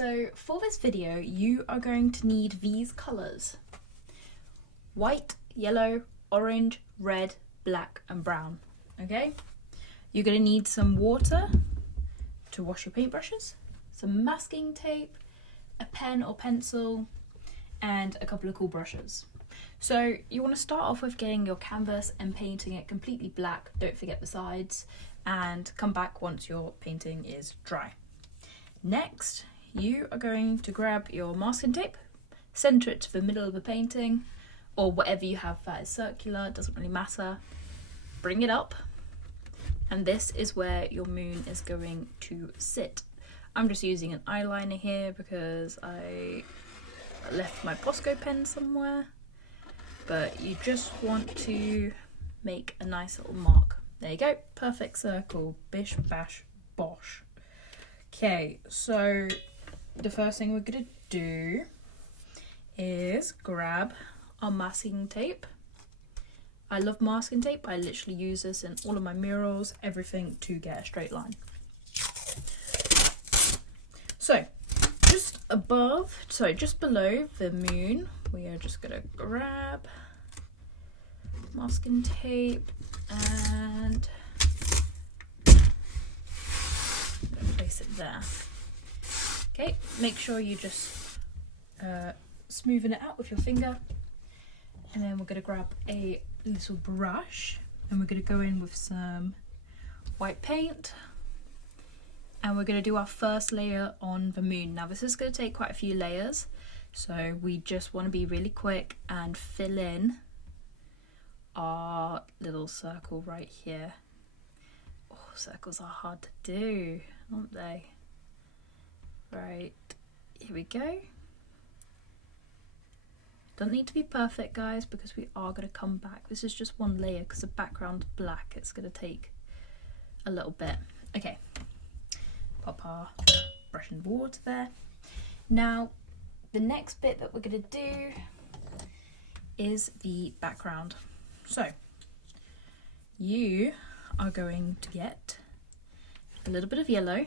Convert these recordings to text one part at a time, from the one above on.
So for this video, you are going to need these colours: white, yellow, orange, red, black and brown. Okay, you're going to need some water to wash your paintbrushes, some masking tape, a pen or pencil, and a couple of cool brushes. So you want to start off with getting your canvas and painting it completely black. Don't forget the sides, and come back once your painting is dry. Next, you are going to grab your masking tape, center it to the middle of the painting, or whatever you have that is circular, it doesn't really matter. Bring it up, and this is where your moon is going to sit. I'm just using an eyeliner here because I left my Posco pen somewhere, but you just want to make a nice little mark. There you go, perfect circle, bish bash bosh. Okay, so the first thing we're gonna do is grab our masking tape. I love masking tape. I literally use this in all of my murals, everything, to get a straight line. So just below the moon, we are just gonna grab masking tape and place it there. Okay, make sure you just smoothen it out with your finger, and then we're going to grab a little brush and we're going to go in with some white paint, and we're going to do our first layer on the moon. Now this is going to take quite a few layers, so we just want to be really quick and fill in our little circle right here. Oh, circles are hard to do, aren't they? Right, here we go. Don't need to be perfect, guys, because we are going to come back. This is just one layer because the background's black. It's going to take a little bit. Okay, pop our brush in the water there. Now, the next bit that we're going to do is the background. So, you are going to get a little bit of yellow.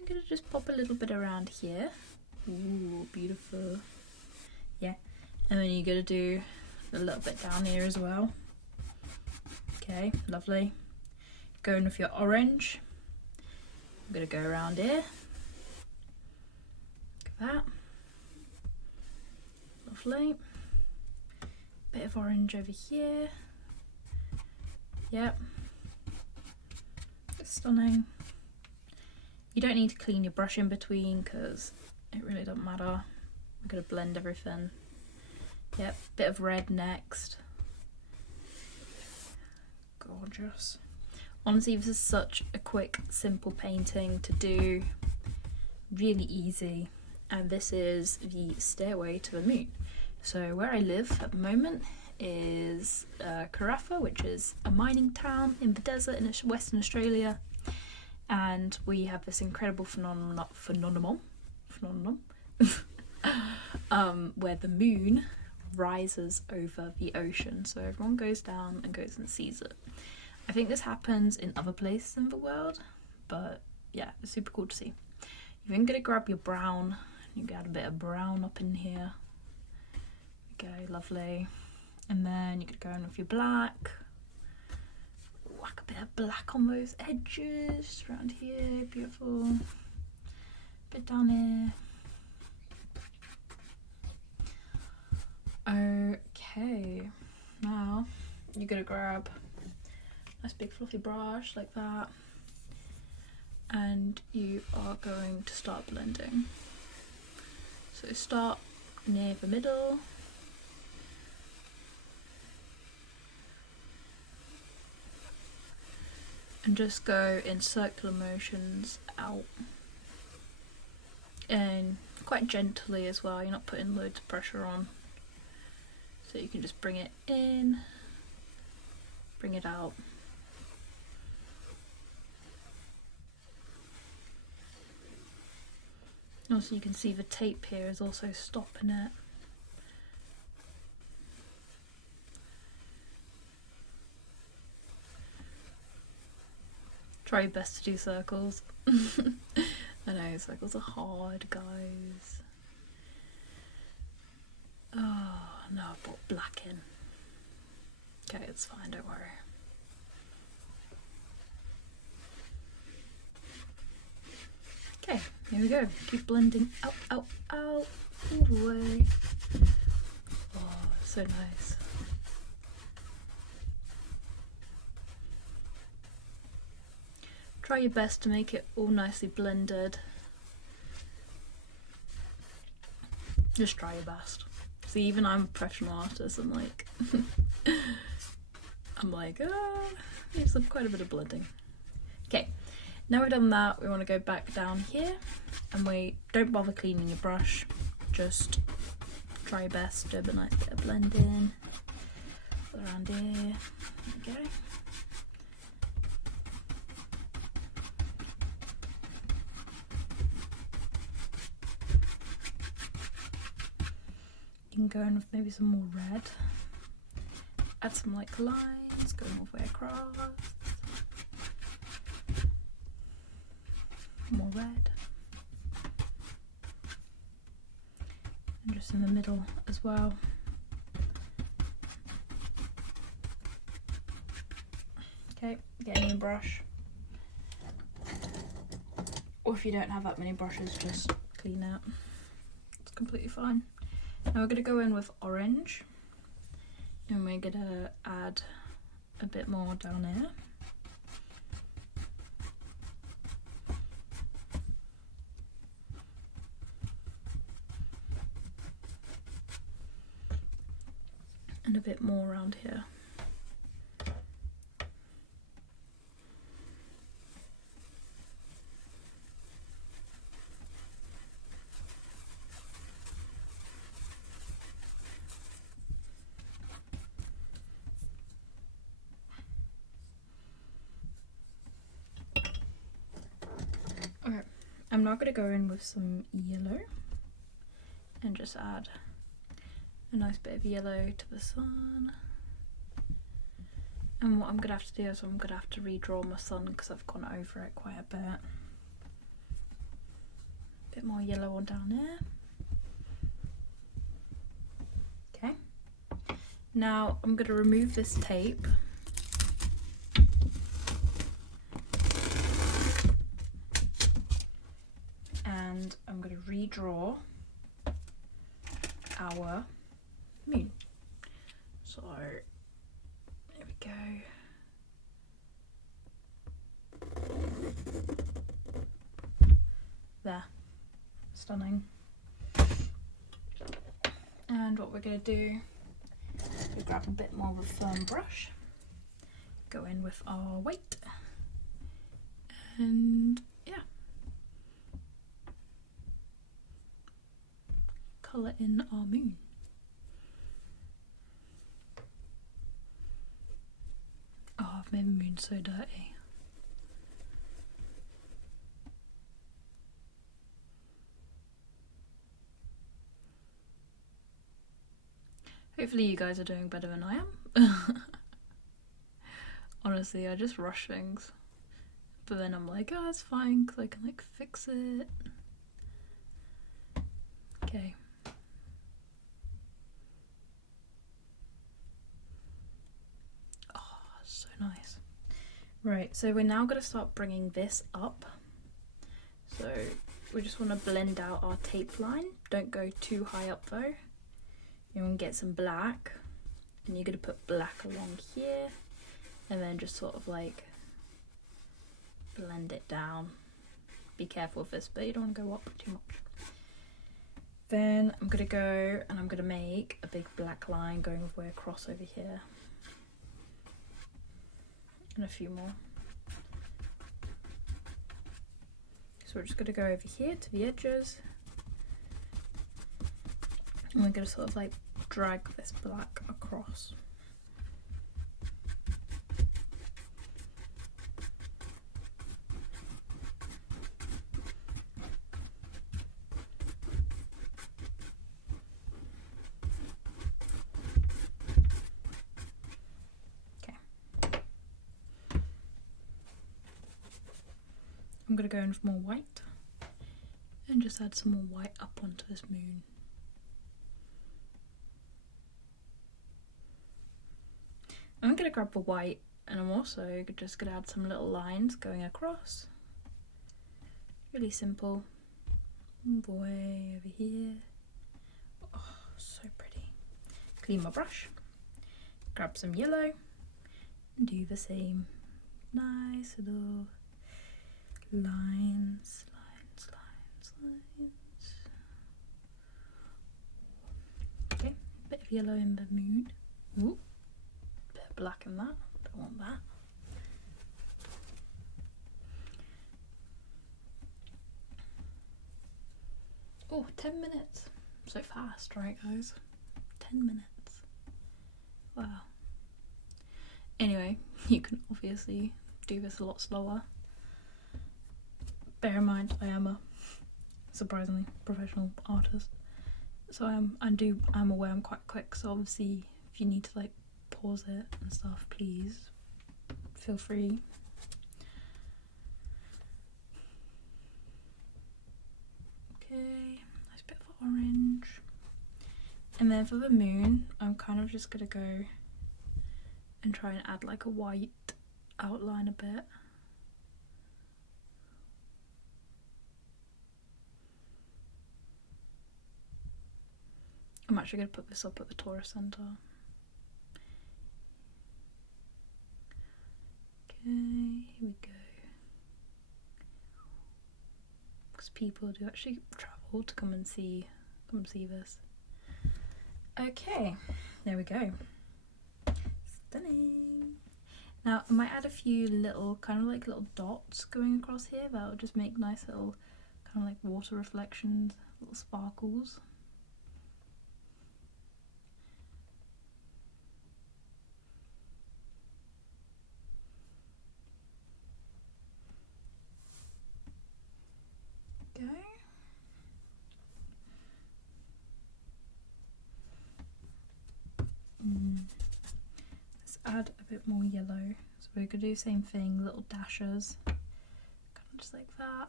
I'm going to just pop a little bit around here. Ooh, beautiful. Yeah, and then you're going to do a little bit down here as well. Okay, lovely. Going with your orange. I'm going to go around here. Look at that. Lovely. Bit of orange over here. Yep. It's stunning. You don't need to clean your brush in between because it really doesn't matter. We're going to blend everything. Yep, bit of red next. Gorgeous. Honestly, this is such a quick, simple painting to do. Really easy. And this is the stairway to the moon. So where I live at the moment is Carafa, which is a mining town in the desert in Western Australia. And we have this incredible phenomenon where the moon rises over the ocean, so everyone goes down and goes and sees it. I think this happens in other places in the world, but yeah, it's super cool to see. You're then going to grab your brown, you get a bit of brown up in here. Okay, lovely. And then you could go in with your black. Whack a bit of black on those edges around here, beautiful. Bit down here. Okay, now you're gonna grab a nice big fluffy brush like that, and you are going to start blending. So start near the middle. And just go in circular motions out. And quite gently as well, you're not putting loads of pressure on. So you can just bring it in, bring it out. Also you can see the tape here is also stopping it. Try your best to do circles. I know circles are hard, guys. Oh no, I brought black in. Okay, it's fine, don't worry. Okay, here we go. Keep blending out, out, out, all the way. Oh, so nice. Try your best to make it all nicely blended. Just try your best. See, even I'm a professional artist, I'm like, there's quite a bit of blending. Okay, now we've done that, we want to go back down here, and don't bother cleaning your brush, just try your best, do a nice bit of blending around here. There we go. You can go in with maybe some more red. Add some like lines going all the way across. More red. And just in the middle as well. Okay, get a new brush. Or if you don't have that many brushes, just clean out. It's completely fine. Now we're going to go in with orange, and we're going to add a bit more down here. And a bit more around here. Okay, I'm now going to go in with some yellow and just add a nice bit of yellow to the sun. And what I'm going to have to do is I'm going to have to redraw my sun because I've gone over it quite a bit. A bit more yellow on down there. Okay. Now I'm going to remove this tape. And I'm going to redraw our moon. So there we go. There. Stunning. And what we're going to do is grab a bit more of a firm brush, go in with our white, and yeah, colour in our moon. Oh, I've made my moon so dirty. Hopefully you guys are doing better than I am. Honestly, I just rush things. But then I'm like, oh, it's fine, because I can like fix it. Okay. Oh, so nice. Right, so we're now going to start bringing this up. So we just want to blend out our tape line. Don't go too high up though. You want to get some black, and you're going to put black along here, and then just sort of like blend it down. Be careful with this, but you don't want to go up too much. Then I'm going to go and I'm going to make a big black line going all the way across over here, and a few more. So we're just going to go over here to the edges, and we're going to sort of like drag this black across. Okay. I'm going to go in with more white, and just add some more white up onto this moon. I'm gonna grab the white, and I'm also just gonna add some little lines going across. Really simple. Way over here. Oh, so pretty. Clean my brush. Grab some yellow and do the same. Nice little lines, lines, lines, lines. Okay, bit of yellow in the moon. Ooh, bit of black in that. Don't want that. Oh, 10 minutes. So fast, right guys? 10 minutes. Wow. Anyway, you can obviously do this a lot slower. Bear in mind, I am a surprisingly professional artist. So I'm aware I'm quite quick, so obviously if you need to like pause it and stuff, please feel free. Okay, nice bit of orange. And then for the moon, I'm kind of just gonna go and try and add like a white outline a bit. I'm actually going to put this up at the Taurus Center. Okay, here we go. Because people do actually travel to come and see this. Okay, there we go. Stunning. Now I might add a few little kind of like little dots going across here that'll just make nice little kind of like water reflections, little sparkles. Go. Let's add a bit more yellow. So we're gonna do the same thing, little dashes, kind of just like that.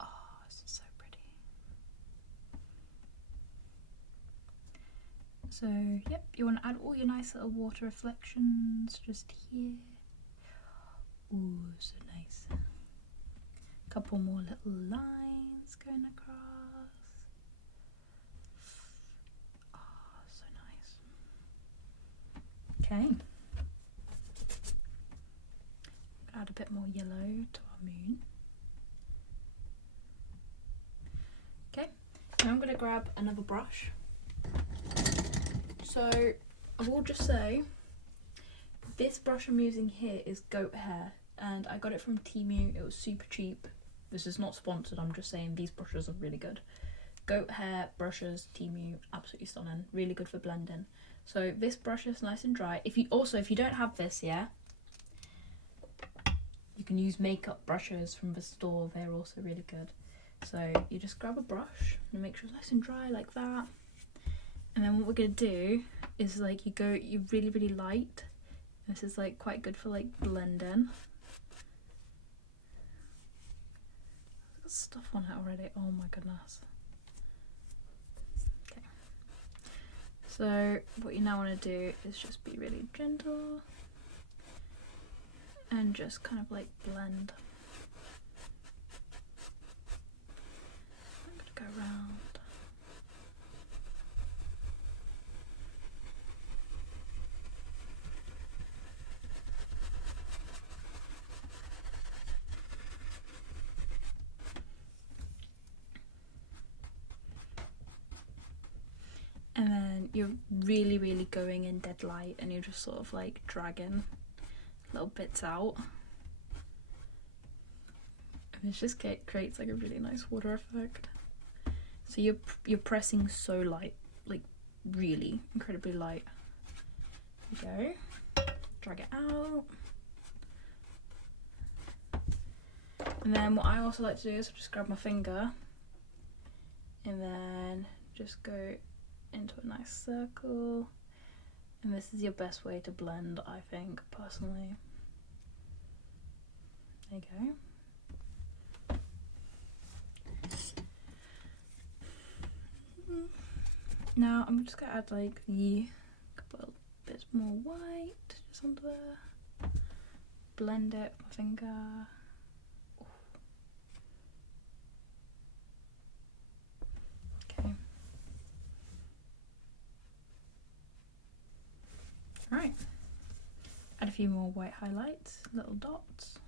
Oh, this is so pretty. So, yep, you want to add all your nice little water reflections just here. Ooh, so nice. Couple more little lines going across. Oh, so nice. Okay. Add a bit more yellow to our moon. Okay, now I'm going to grab another brush. So I will just say, this brush I'm using here is goat hair, and I got it from Temu. It was super cheap. This is not sponsored, I'm just saying these brushes are really good. Goat hair brushes, Temu, absolutely stunning. Really good for blending. So this brush is nice and dry. If you don't have this, yeah, you can use makeup brushes from the store. They're also really good. So you just grab a brush and make sure it's nice and dry like that. And then what we're gonna do is like you really, really light. This is like quite good for like blending. I've got stuff on it already. Oh my goodness. Okay. So what you now want to do is just be really gentle and just kind of like blend. I'm gonna go around. And then you're really, really going in dead light, and you're just sort of like dragging little bits out. And it just creates like a really nice water effect. So you're pressing so light, like really incredibly light. There you go. Drag it out. And then what I also like to do is just grab my finger and then just go into a nice circle, and this is your best way to blend, I think, personally. There you go. Now I'm just gonna add like the couple bits more white just onto there. Blend it with my finger. Okay. Right. Add a few more white highlights, little dots,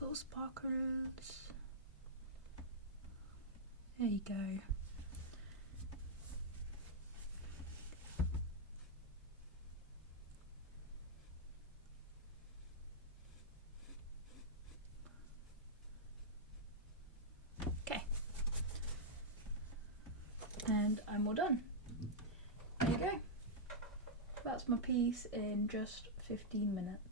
little sparkles. There you go. Okay. And I'm all done. There you go. That's my piece in just 15 minutes.